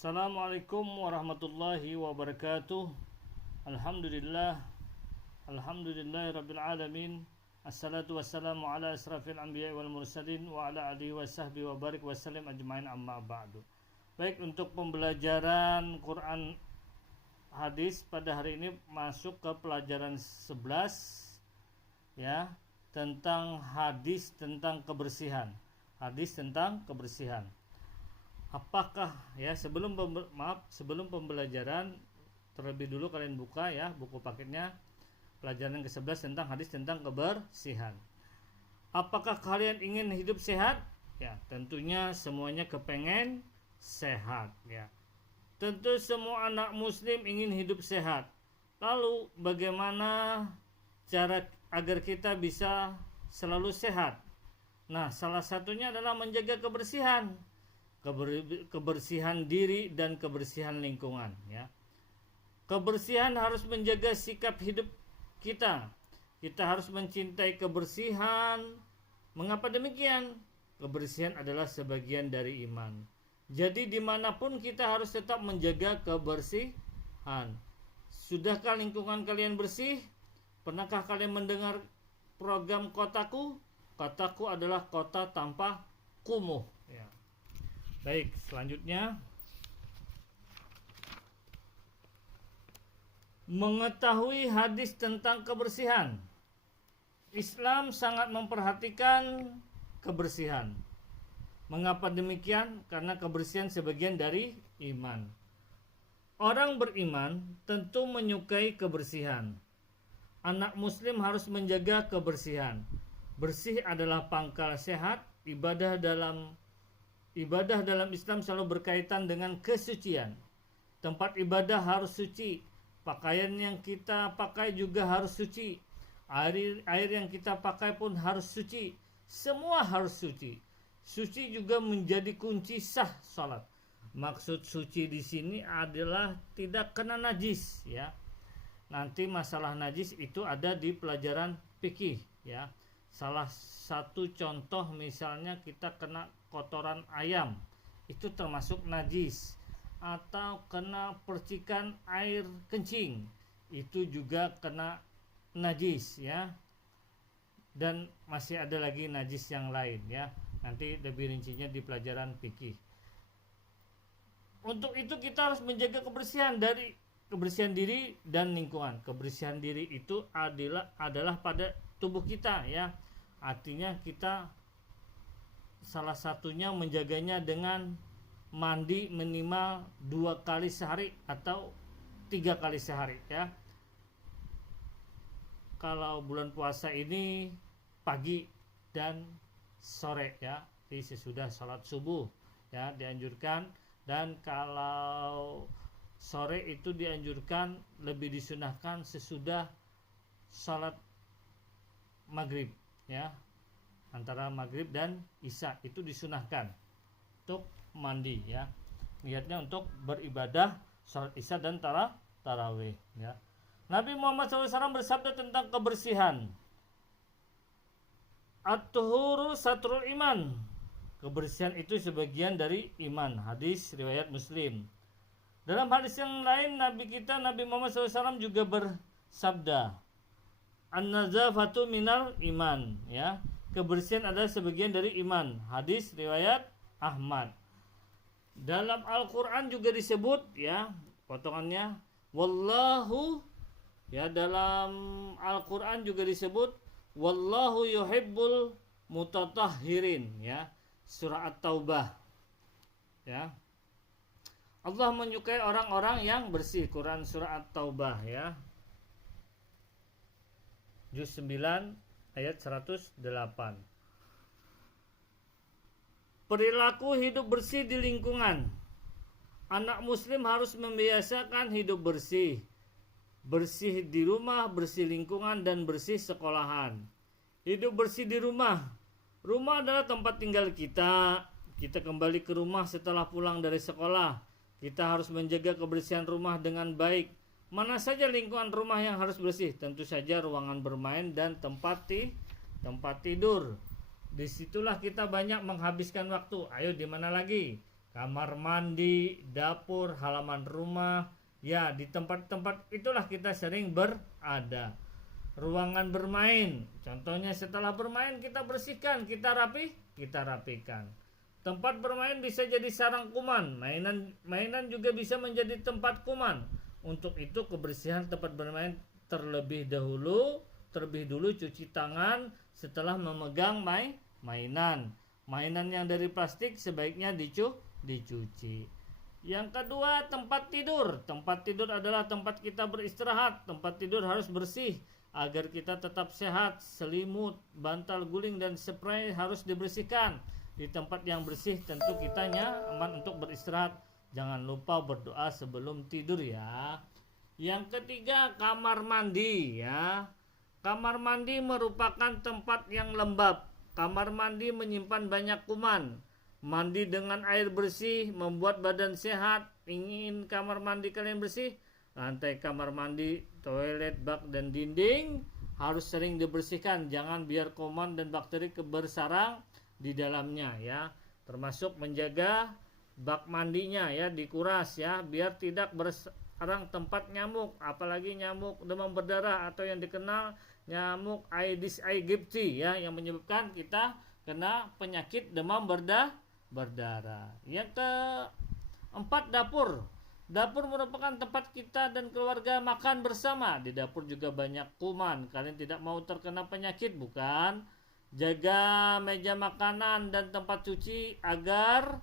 Assalamualaikum warahmatullahi wabarakatuh. Alhamdulillah. Alhamdulillahirabbil alamin. Assalatu wassalamu ala asrafil anbiya'i wal mursalin wa ala alihi wa sahbihi wa barik wa sallim ajmain amma ba'du. Baik, untuk pembelajaran Quran hadis pada hari ini masuk ke pelajaran 11 ya, tentang hadis tentang kebersihan. Hadis tentang kebersihan. Apakah ya sebelum pembelajaran terlebih dulu kalian buka ya buku paketnya pelajaran ke-11 tentang hadis tentang kebersihan. Apakah kalian ingin hidup sehat? Ya, tentunya semuanya kepengen sehat ya. Tentu semua anak muslim ingin hidup sehat. Lalu bagaimana cara agar kita bisa selalu sehat? Nah, salah satunya adalah menjaga kebersihan. Kebersihan diri dan kebersihan lingkungan ya. Kebersihan harus menjaga sikap hidup kita. Kita harus mencintai kebersihan. Mengapa demikian? Kebersihan adalah sebagian dari iman. Jadi dimanapun kita harus tetap menjaga kebersihan. Sudahkah lingkungan kalian bersih? Pernahkah kalian mendengar program Kotaku? Kotaku adalah kota tanpa kumuh ya. Baik, selanjutnya mengetahui hadis tentang kebersihan. Islam sangat memperhatikan kebersihan. Mengapa demikian? Karena kebersihan sebagian dari iman. Orang beriman tentu menyukai kebersihan. Anak muslim harus menjaga kebersihan. Bersih adalah pangkal sehat. Ibadah dalam Islam selalu berkaitan dengan kesucian. Tempat ibadah harus suci. Pakaian yang kita pakai juga harus suci. Air yang kita pakai pun harus suci. Semua harus suci. Suci juga menjadi kunci sah salat. Maksud suci di sini adalah tidak kena najis ya. Nanti masalah najis itu ada di pelajaran fikih ya. Salah satu contoh misalnya kita kena kotoran ayam, itu termasuk najis. Atau kena percikan air kencing, itu juga kena najis ya. Dan masih ada lagi najis yang lain ya. Nanti lebih rincinya di pelajaran fikih. Untuk itu kita harus menjaga kebersihan diri dan lingkungan. Kebersihan diri itu adalah pada tubuh kita ya. Artinya kita salah satunya menjaganya dengan mandi minimal 2 kali sehari atau 3 kali sehari ya. Kalau bulan puasa ini pagi dan sore ya, di sesudah sholat subuh ya dianjurkan. Dan kalau sore itu dianjurkan, lebih disunahkan sesudah sholat maghrib ya, antara maghrib dan isya itu disunahkan untuk mandi ya. Niatnya untuk beribadah sholat isya dan tarawih ya. Nabi Muhammad SAW bersabda tentang kebersihan. At-tuhuru satrul iman. Kebersihan itu sebagian dari iman. Hadis riwayat Muslim. Dalam hadis yang lain Nabi Muhammad SAW juga bersabda, An-nazafatu minal iman ya. Kebersihan adalah sebagian dari iman. Hadis riwayat Ahmad. Dalam Al-Qur'an juga disebut ya, potongannya wallahu ya, dalam Al-Qur'an juga disebut wallahu yuhibbul mutatahhirin ya. Surah At-Taubah ya. Allah menyukai orang-orang yang bersih. Quran surah At-Taubah ya. Juz 9 ayat 108. Perilaku hidup bersih di lingkungan. Anak muslim harus membiasakan hidup bersih. Bersih di rumah, bersih lingkungan, dan bersih sekolahan. Hidup bersih di rumah. Rumah adalah tempat tinggal kita. Kita kembali ke rumah setelah pulang dari sekolah. Kita harus menjaga kebersihan rumah dengan baik. Mana saja lingkungan rumah yang harus bersih? Tentu saja ruangan bermain dan tempat tidur. Disitulah kita banyak menghabiskan waktu. Ayo, di mana lagi? kamar mandi, dapur, halaman rumah. Ya, di tempat-tempat itulah kita sering berada. Ruangan bermain, contohnya setelah bermain kita bersihkan, kita rapikan. Tempat bermain bisa jadi sarang kuman, mainan juga bisa menjadi tempat kuman. Untuk itu kebersihan tempat bermain terlebih dulu cuci tangan setelah memegang mainan. Mainan yang dari plastik sebaiknya dicuci. Yang kedua, tempat tidur. Tempat tidur adalah tempat kita beristirahat. Tempat tidur harus bersih agar kita tetap sehat. Selimut, bantal guling dan spray harus dibersihkan. Di tempat yang bersih tentu kita nyaman untuk beristirahat. Jangan lupa berdoa sebelum tidur ya. Yang ketiga, kamar mandi ya. Kamar mandi merupakan tempat yang lembab. Kamar mandi menyimpan banyak kuman. Mandi dengan air bersih membuat badan sehat. Ingin kamar mandi kalian bersih? Lantai kamar mandi, toilet, bak dan dinding harus sering dibersihkan. Jangan biar kuman dan bakteri bersarang di dalamnya ya. Termasuk menjaga bak mandinya ya, dikuras ya, biar tidak bersarang tempat nyamuk, apalagi nyamuk demam berdarah atau yang dikenal nyamuk Aedes aegypti ya, yang menyebabkan kita kena penyakit demam berdarah. Yang keempat, dapur. Dapur merupakan tempat kita dan keluarga makan bersama. Di dapur juga banyak kuman. Kalian tidak mau terkena penyakit, bukan? Jaga meja makanan dan tempat cuci agar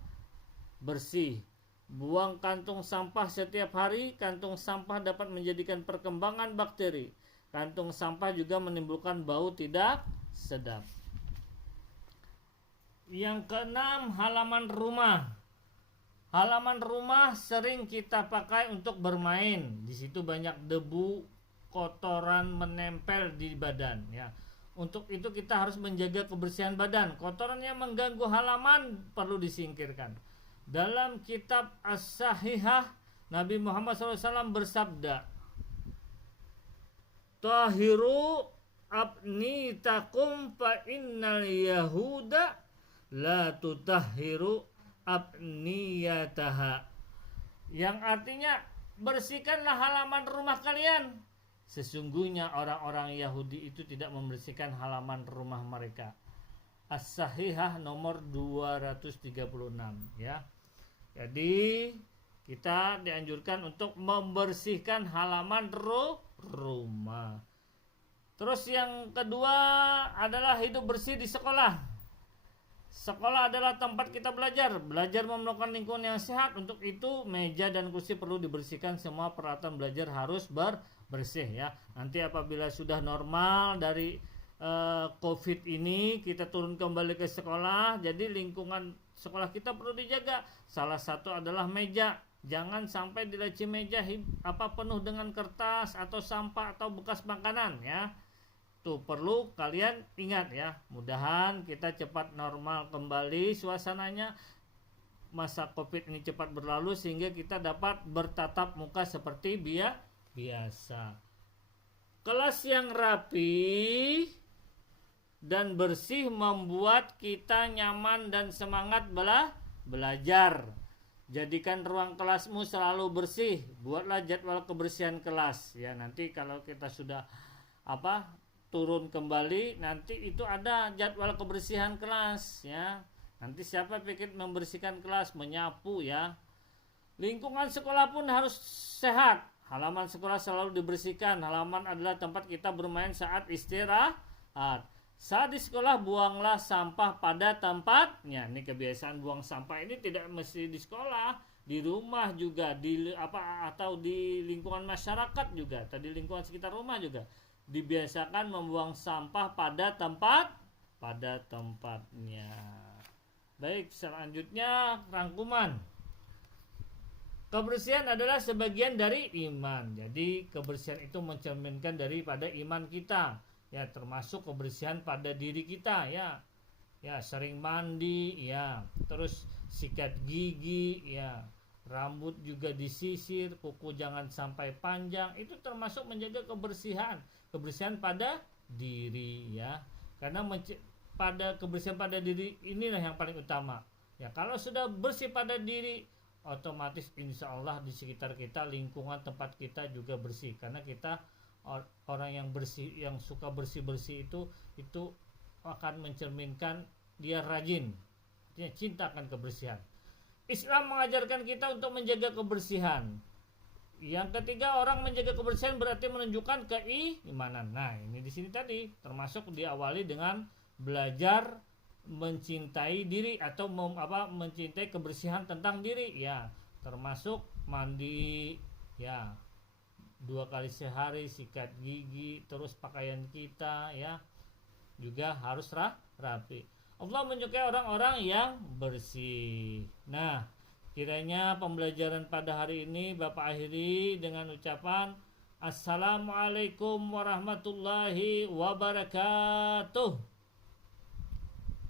bersih. Buang kantung sampah setiap hari. Kantung sampah dapat menjadikan perkembangan bakteri. Kantung sampah juga menimbulkan bau tidak sedap. Yang keenam, halaman rumah. Halaman rumah sering kita pakai untuk bermain. Di situ banyak debu, kotoran menempel di badan ya. Untuk itu kita harus menjaga kebersihan badan. Kotoran yang mengganggu halaman perlu disingkirkan. Dalam kitab As-Sahihah, Nabi Muhammad SAW bersabda, "Tahiru abnitakum fa innal yahuda la tutahhiru abniyataha." Yang artinya, bersihkanlah halaman rumah kalian. Sesungguhnya orang-orang Yahudi itu tidak membersihkan halaman rumah mereka. As-Sahihah nomor 236 ya. Jadi kita dianjurkan untuk membersihkan halaman rumah. Terus yang kedua adalah hidup bersih di sekolah. Sekolah adalah tempat kita belajar. Belajar memerlukan lingkungan yang sehat. Untuk itu meja dan kursi perlu dibersihkan. Semua peralatan belajar harus bersih ya. Nanti apabila sudah normal dari COVID ini, kita turun kembali ke sekolah. Jadi lingkungan sekolah kita perlu dijaga. Salah satu adalah meja. Jangan sampai di laci meja penuh dengan kertas atau sampah atau bekas makanan ya. Tuh perlu kalian ingat ya. Mudahan kita cepat normal kembali suasananya. Masa COVID ini cepat berlalu sehingga kita dapat bertatap muka seperti biasa. Kelas yang rapi dan bersih membuat kita nyaman dan semangat belajar. Jadikan ruang kelasmu selalu bersih. Buatlah jadwal kebersihan kelas ya. Nanti kalau kita sudah turun kembali, nanti itu ada jadwal kebersihan kelas ya. Nanti siapa pikir membersihkan kelas, menyapu ya. Lingkungan sekolah pun harus sehat. Halaman sekolah selalu dibersihkan. Halaman adalah tempat kita bermain saat istirahat. Saat di sekolah buanglah sampah pada tempatnya. Ini kebiasaan buang sampah ini tidak mesti di sekolah, di rumah juga, atau di lingkungan masyarakat juga, atau di lingkungan sekitar rumah juga. Dibiasakan membuang sampah pada tempatnya. Baik, selanjutnya rangkuman. Kebersihan adalah sebagian dari iman. Jadi kebersihan itu mencerminkan daripada iman kita. Ya, termasuk kebersihan pada diri kita ya. Ya, sering mandi ya. Terus sikat gigi ya. Rambut juga disisir, kuku jangan sampai panjang. Itu termasuk menjaga kebersihan pada diri ya. Karena pada kebersihan pada diri inilah yang paling utama. Ya, kalau sudah bersih pada diri, otomatis insya Allah di sekitar kita, lingkungan tempat kita juga bersih, karena kita orang yang bersih, yang suka bersih-bersih itu akan mencerminkan dia rajin, dia cinta akan kebersihan. Islam mengajarkan kita untuk menjaga kebersihan. Yang ketiga, orang menjaga kebersihan berarti menunjukkan keimanan. Nah, ini di sini tadi termasuk diawali dengan belajar mencintai diri atau mencintai kebersihan tentang diri, ya, termasuk mandi, ya, 2 kali sehari, sikat gigi, terus pakaian kita, ya, juga harus rapi. Allah menyukai orang-orang yang bersih. Nah, kiranya pembelajaran pada hari ini Bapak akhiri dengan ucapan Assalamualaikum warahmatullahi wabarakatuh.